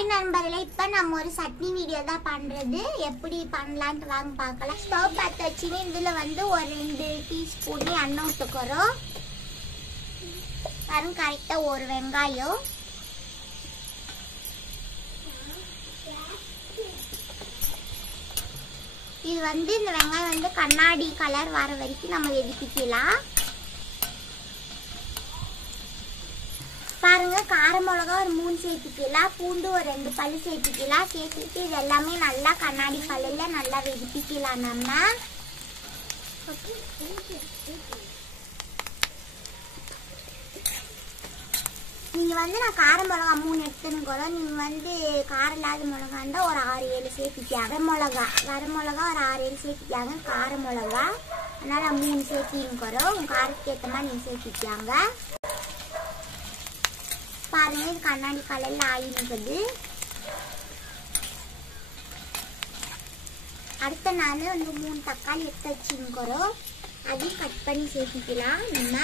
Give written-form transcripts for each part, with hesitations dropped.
Hi நண்பர்களே, இப்போ நம்ம ஒரு சட்னி வீடியோ தான் பண்ணுறது. எப்படி பண்ணலான்ட்டு வாங்க பார்க்கலாம். ஸ்டவ் பற்ற வச்சுன்னு இதில் வந்து ஒரு 2 டீஸ்பூன் எண்ணெய் ஊற்றுக்கிறோம். பாருங்க, கரெக்டாக ஒரு வெங்காயம், இது வந்து இந்த வெங்காயம் வந்து கண்ணாடி கலர் வர வரைக்கும் நம்ம வெடிக்கலாம். பாருங்க, கார மிளகா ஒரு 3 சேர்த்துக்கலாம், பூண்டு ஒரு 2 பல்லு சேர்த்துக்கலாம். சேர்த்துட்டு இது எல்லாமே நல்லா கண்ணாடி கலரில் நல்லா வெடிப்பிக்கலாம். நம்ம நீங்கள் வந்து நான் கார மிளகா 3 எடுத்துன்னு, நீங்கள் வந்து காரம் இல்லாத மிளகா இருந்தால் ஒரு 6-7 சேர்த்துக்காங்க. வர மிளகா ஒரு 6-7 சேர்த்துக்காங்க. கார மிளகா அதனால் 3 சேர்த்தின்னு உங்கள் காரத்துக்கு ஏற்ற மாதிரி நீங்கள் சேர்த்துக்காங்க. பாருங்க, இது கண்ணாடி கலர்ல ஆயிருக்குது. அடுத்த நாள் வந்து 3 தக்காளி எடுத்து வச்சுக்கிறோம். அதையும் கட் பண்ணி சேர்த்துக்கலாம். நம்ம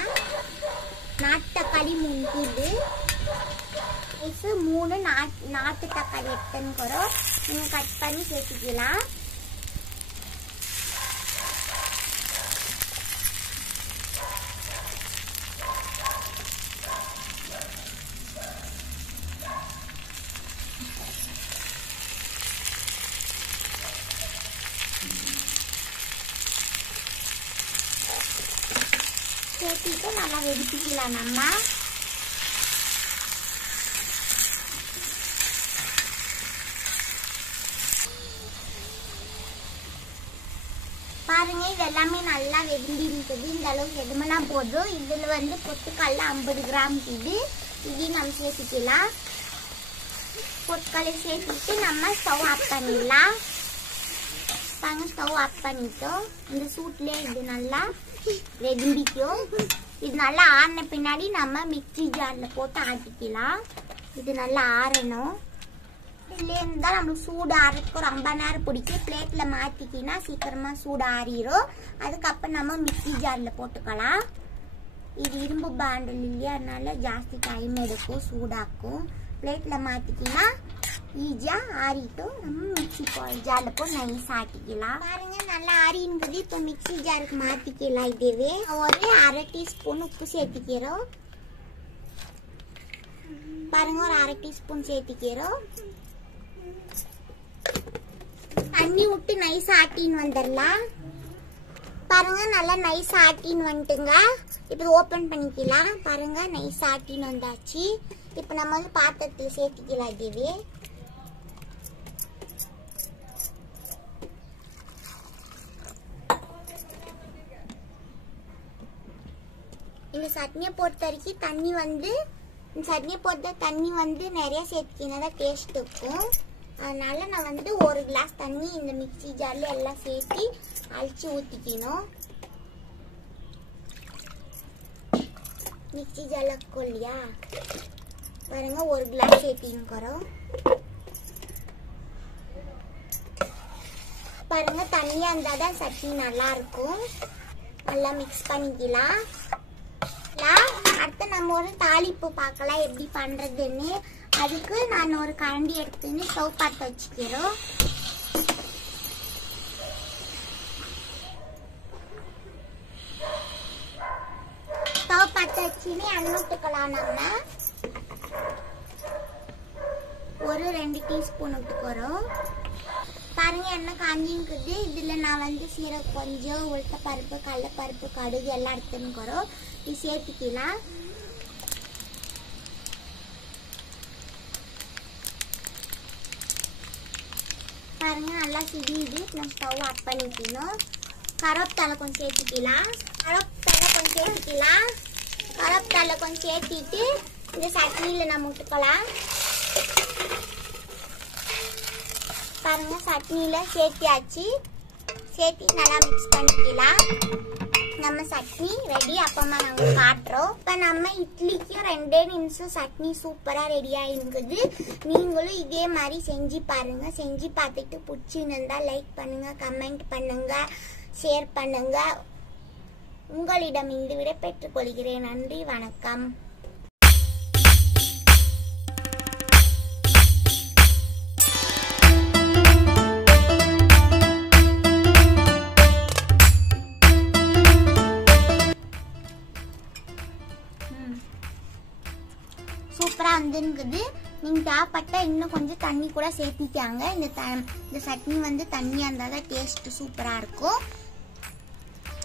நாட்டு தக்காளி 3 இது 3 நாட்டு தக்காளி எடுத்துக்கிறோம். நீங்கள் கட் பண்ணி சேர்த்துக்கலாம். சேர்த்துட்டு நல்லா வெடிப்பிக்கலாம். நம்ம பாருங்க, இது எல்லாமே நல்லா வெடிஞ்சு இருக்குது. இந்த அளவுக்கு எதுமெனா போதும். இதில் வந்து பொட்டுக்கல்ல 50 கிராம் இதையும் நம்ம சேர்த்துக்கலாம். பொட்டுக்கல்லை சேர்த்துட்டு நம்ம ஸ்டவ் ஆஃப் பண்ணிடலாம். பாருங்க, ஸ்டவ் ஆஃப் பண்ணிட்டோம். இந்த சூட்லேயே இது நல்லா வெடிக்கும். இது நல்லா ஆறின பின்னாடி நம்ம மிக்சி ஜாரில் போட்டு ஆட்டிக்கலாம். இது நல்லா ஆறணும். இதுலேயே இருந்தால் நம்மளுக்கு சூடு ஆறதுக்கு ரொம்ப நேரம் பிடிக்கும். பிளேட்டில் மாற்றிக்கினா சீக்கிரமாக சூடு ஆறிடும். அதுக்கப்புறம் நம்ம மிக்சி ஜாரில் போட்டுக்கலாம். இது இரும்பு பாண்டில் இல்லையா, அதனால ஜாஸ்தி டைம் எடுக்கும், சூடாக்கும். பிளேட்டில் மாற்றிக்கினா ஈஸியாக ஆறிட்டும். நம்ம மிக்சி ஜாரில் போட்டு நைஸ் ஆட்டிக்கலாம். பாருங்க, நல்லா ஆறின்றது. இப்போ மிக்சி ஜாருக்கு மாற்றிக்கலாம். இதுவே ஒரு 1/2 டீஸ்பூன் உப்பு சேர்த்துக்கிறோம். பாருங்க, ஒரு 1/2 டீஸ்பூன் சேர்த்துக்கிறோம். தண்ணி விட்டு நைஸ் ஆட்டின்னு வந்துடலாம். பாருங்க, நல்லா நைஸ் ஆட்டின்னு வந்துட்டுங்க. இப்போ ஓப்பன் பண்ணிக்கலாம். பாருங்க, நைஸ் ஆட்டின்னு வந்தாச்சு. இப்போ நம்ம வந்து பாத்திரத்தில் சேர்த்துக்கலாம். இதுவே இந்த சட்னியை பொறுத்த வரைக்கும் தண்ணி வந்து நிறைய சேர்த்துக்கினா தான் டேஸ்ட் இருக்கும். அதனால நான் வந்து 1 கிளாஸ் தண்ணி இந்த மிக்சி ஜார்ல எல்லாம் சேர்த்து அழிச்சு ஊற்றிக்கணும். மிக்சி ஜார்ல இருக்கும் இல்லையா, பாருங்க 1 கிளாஸ் சேர்த்திக்கிறோம். பாருங்க, தண்ணியா இருந்தால் தான் சட்னி நல்லா இருக்கும். நல்லா மிக்ஸ் பண்ணிக்கலாம். அடுத்து நம்ம ஒரு தாளிப்பு பார்க்கலாம் எப்படி பண்றதுன்னு. அதுக்கு நான் ஒரு கரண்டி எடுத்துன்னு ஸ்டவ் பற்ற வச்சுக்கிறோம். ஸ்டவ் பற்ற வச்சுன்னு எண்ணெய் ஊற்றிக்கலாம். நம்ம ஒரு 2 டீஸ்பூன் ஊற்றிக்கிறோம். பாருங்க, எண்ணெய் காஞ்சிக்குது. இதில் நான் வந்து சீரகம் கொஞ்சம், உளுத்த பருப்பு, கடலைப்பருப்பு, கடுகு எல்லாம் எடுத்துன்னுக்கிறோம். இது சேர்த்துக்கலாம். பாருங்க, நல்லா சிரியுது. நம்ம ஸ்டவ் ஆஃப் பண்ணிக்கணும். கருவேப்பிலை கொஞ்சம் சேர்த்துக்கலாம். கருவேப்பிலை கொஞ்சம் சேர்த்திட்டு இந்த சட்னியில் நம்ம விட்டுக்கலாம். பாருங்க, சட்னியில் சேர்த்தியாச்சு. சேர்த்து நல்லா மிக்ஸ் பண்ணிக்கலாம். நம்ம சட்னி ரெடி. அப்பமா நாங்கள் காட்டுறோம். இப்போ நம்ம இட்லிக்கும் 2 நிமிஷம் சட்னி சூப்பராக ரெடியாக இருக்குது. நீங்களும் இதே மாதிரி செஞ்சு பாருங்க. செஞ்சு பார்த்துட்டு பிடிச்சிருந்தா லைக் பண்ணுங்க, கமெண்ட் பண்ணுங்க, ஷேர் பண்ணுங்க. உங்களிடம் இந்த விட பெற்றுக்கொள்கிறேன். நன்றி, வணக்கம். வந்துங்குது. நீங்க தேவைப்பட்டா இன்னும் கொஞ்சம் தண்ணி கூட சேர்த்திக்காங்க. இந்த சட்னி வந்து தண்ணியா இருந்தாதான் டேஸ்ட் சூப்பரா இருக்கும்.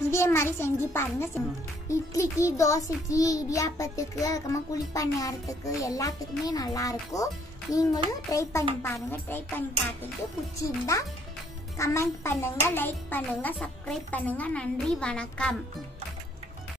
இதே மாதிரி செஞ்சு பாருங்க. இட்லிக்கு, தோசைக்கு, இடியாப்பத்துக்கு, அதுக்கப்புறமா குழிப்பணியாரத்துக்கு எல்லாத்துக்குமே நல்லா இருக்கும். நீங்களும் ட்ரை பண்ணி பாருங்க. ட்ரை பண்ணி பார்த்துட்டு பிடிச்சிருந்தா கமெண்ட் பண்ணுங்க, லைக் பண்ணுங்க, சப்ஸ்கிரைப் பண்ணுங்க. நன்றி, வணக்கம்.